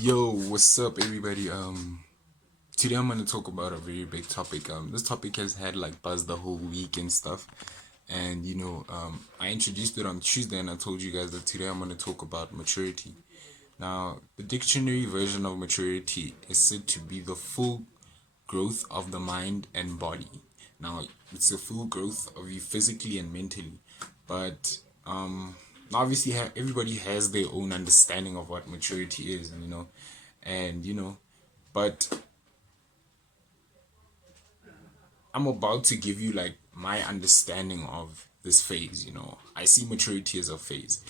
Yo, what's up, everybody? Today I'm gonna talk about a very big topic. This topic has had like buzz the whole week and stuff, and I introduced it on Tuesday, and I told you guys that today I'm gonna talk about maturity. Now, the dictionary version of maturity is said to be the full growth of the mind and body. Now, it's a full growth of you physically and mentally, but obviously everybody has their own understanding of what maturity is, and but I'm about to give you like my understanding of this phase. I see maturity as a phase.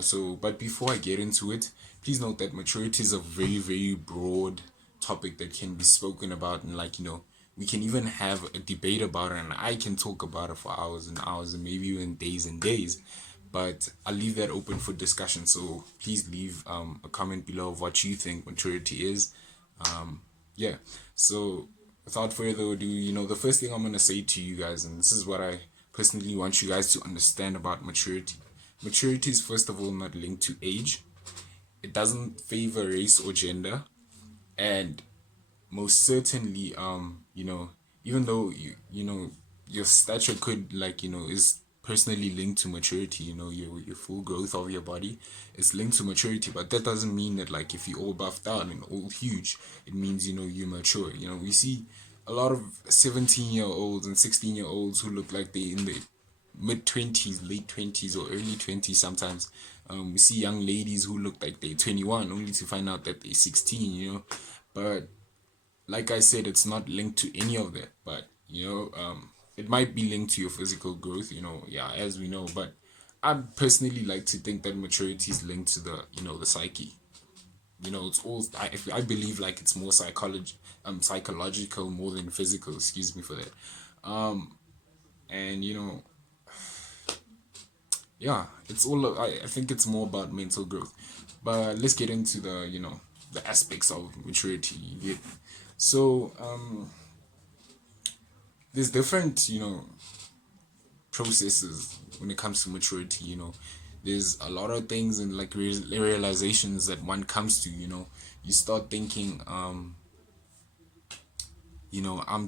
So but before I get into it, please note that maturity is a very, very broad topic that can be spoken about, and we can even have a debate about it, and I can talk about it for hours and hours and maybe even days and days. But I'll leave that open for discussion. So please leave a comment below of what you think maturity is. Yeah. So without further ado, the first thing I'm gonna say to you guys, and this is what I personally want you guys to understand about maturity. Maturity is first of all not linked to age. It doesn't favor race or gender, and most certainly, even though your stature could is personally linked to maturity, your full growth of your body is linked to maturity, but that doesn't mean that like if you're all buffed out and all huge, it means you're mature. We see a lot of 17-year-olds and 16-year-olds who look like they're in their mid 20s, late 20s, or early 20s sometimes. We see young ladies who look like they're 21 only to find out that they're 16, but like I said, it's not linked to any of that, but it might be linked to your physical growth, yeah, as we know. But I personally like to think that maturity is linked to the psyche. It's all I believe like it's more psychological more than physical. Excuse me for that. And yeah, it's all I think it's more about mental growth. But let's get into the aspects of maturity. You get so there's different processes when it comes to maturity. There's a lot of things and like realizations that one comes to. You start thinking I'm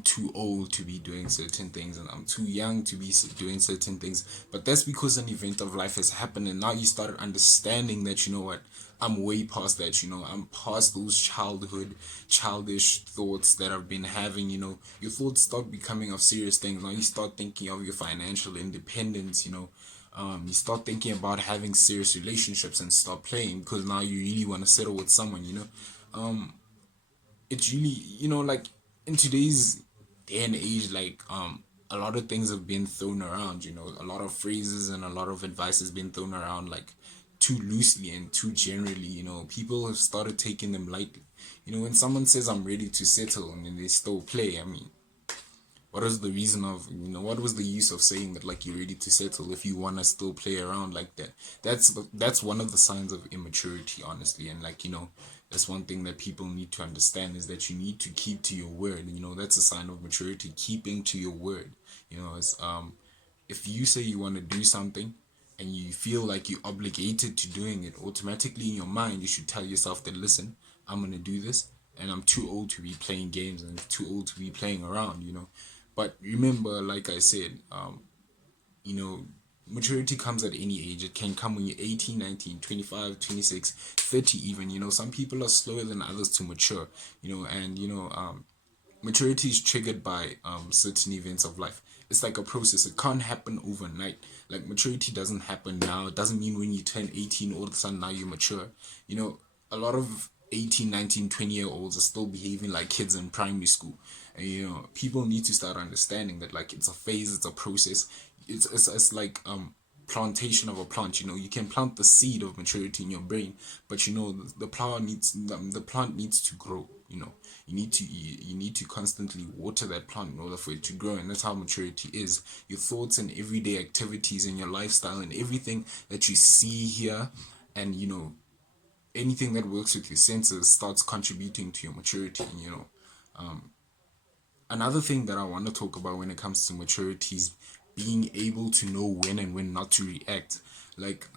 too old to be doing certain things, and I'm too young to be doing certain things. But that's because an event of life has happened, and now you started understanding that, what, I'm way past that. I'm past those childish thoughts that I've been having. Your thoughts start becoming of serious things. Now you start thinking of your financial independence. You start thinking about having serious relationships and stop playing because now you really want to settle with someone. It's really like in today's day and age, like a lot of things have been thrown around. A lot of phrases and a lot of advice has been thrown around like too loosely and too generally. People have started taking them lightly. When someone says I'm ready to settle and then they still play, I mean, what was the use of saying that like you're ready to settle if you want to still play around like that? That's one of the signs of immaturity, honestly. And that's one thing that people need to understand, is that you need to keep to your word. That's a sign of maturity, keeping to your word. It's if you say you want to do something and you feel like you're obligated to doing it, automatically in your mind you should tell yourself that, listen, I'm gonna do this, and I'm too old to be playing games and too old to be playing around. But remember, like I said, you know maturity comes at any age. It can come when you're 18, 19, 25, 26, 30 even. Some people are slower than others to mature. And maturity is triggered by certain events of life. It's like a process. It can't happen overnight. Like maturity doesn't happen now. It doesn't mean when you turn 18 all of a sudden now you're mature. A lot of 18, 19, 20-year olds are still behaving like kids in primary school. And people need to start understanding that like it's a phase, it's a process. It's like plantation of a plant. You can plant the seed of maturity in your brain, but the plant needs to grow. You need to constantly water that plant in order for it to grow, and that's how maturity is. Your thoughts and everyday activities and your lifestyle and everything that you see here, and anything that works with your senses starts contributing to your maturity. And another thing that I want to talk about when it comes to maturity is being able to know when and when not to react. Like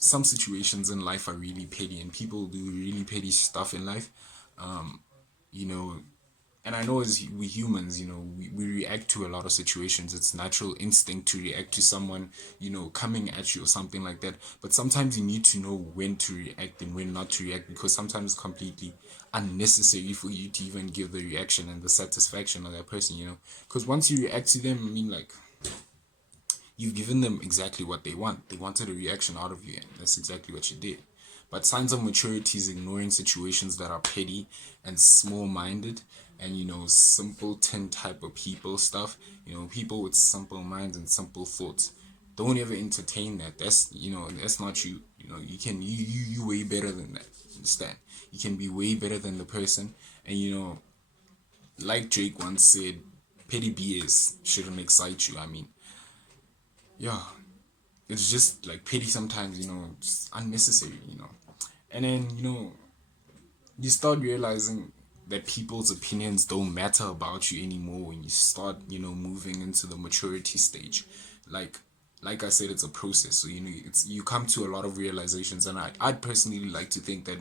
some situations in life are really petty, and people do really petty stuff in life. You know, and I know as we humans, we react to a lot of situations. It's natural instinct to react to someone, coming at you or something like that. But sometimes you need to know when to react and when not to react, because sometimes it's completely unnecessary for you to even give the reaction and the satisfaction of that person, Because once you react to them, I mean, like, you've given them exactly what they want. They wanted a reaction out of you, and that's exactly what you did. But signs of maturity is ignoring situations that are petty and small-minded and, simpleton type of people stuff. People with simple minds and simple thoughts. Don't ever entertain that. That's not you. You way better than that. Understand? You can be way better than the person, and like Drake once said, petty BS shouldn't excite you. I mean, yeah, it's just like petty sometimes, it's unnecessary. And then, you start realizing that people's opinions don't matter about you anymore when you start, moving into the maturity stage. Like like I said, it's a process. So you come to a lot of realizations, and I'd personally like to think that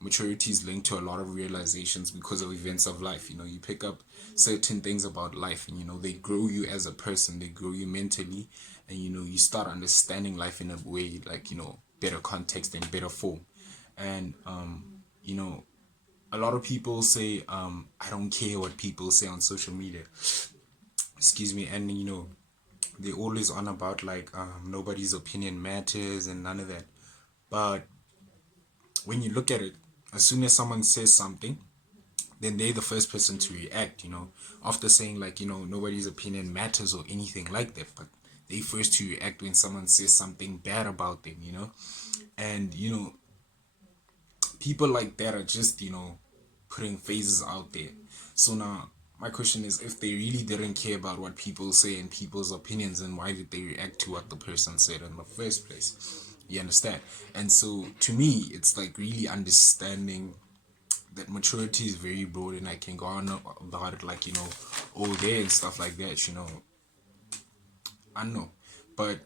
maturity is linked to a lot of realizations because of events of life. You pick up certain things about life, and they grow you as a person. They grow you mentally, and you start understanding life in a way like better context and better form. And you know a lot of people say I don't care what people say on social media, excuse me. And they always on about like nobody's opinion matters and none of that. But when you look at it, as soon as someone says something, then they're the first person to react, after saying like, nobody's opinion matters or anything like that. But they first to react when someone says something bad about them, and people like that are just, putting phases out there. So now my question is, if they really didn't care about what people say and people's opinions, then why did they react to what the person said in the first place? You understand? And so to me, it's like really understanding that maturity is very broad, and I can go on about it like, all day and stuff like that, I know. But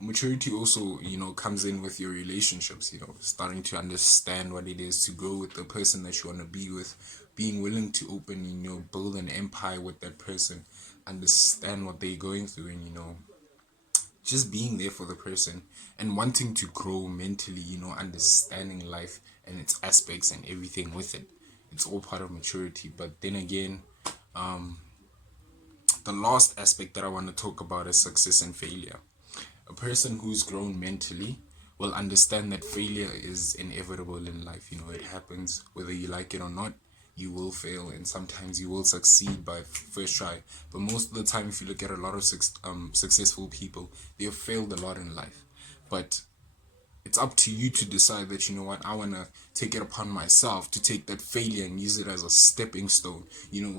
maturity also, comes in with your relationships, starting to understand what it is to grow with the person that you want to be with, being willing to open, build an empire with that person, understand what they're going through, and, just being there for the person and wanting to grow mentally, understanding life and its aspects and everything with it. It's all part of maturity. But then again, the last aspect that I want to talk about is success and failure. A person who's grown mentally will understand that failure is inevitable in life. It happens whether you like it or not. You will fail, and sometimes you will succeed by first try. But most of the time, if you look at a lot of successful people, they have failed a lot in life. But it's up to you to decide that, what, I want to take it upon myself to take that failure and use it as a stepping stone,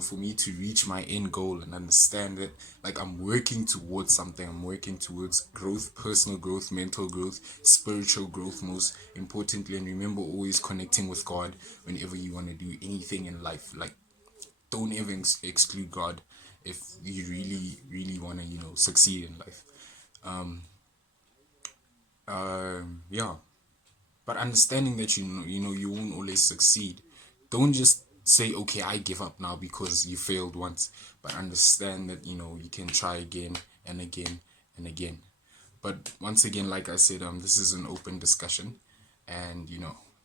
for me to reach my end goal, and understand that like I'm working towards something. I'm working towards growth, personal growth, mental growth, spiritual growth, most importantly. And remember, always connecting with God whenever you want to do anything in life. Like, don't ever exclude God if you really really want to succeed in life. Yeah. But understanding that you won't always succeed. Don't just say, okay, I give up now because you failed once. But understand that you can try again and again and again. But once again, like I said, this is an open discussion, and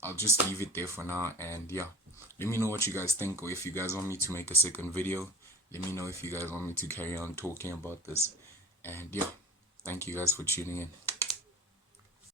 I'll just leave it there for now. And yeah, let me know what you guys think, or if you guys want me to make a second video. Let me know if you guys want me to carry on talking about this. And yeah, thank you guys for tuning in.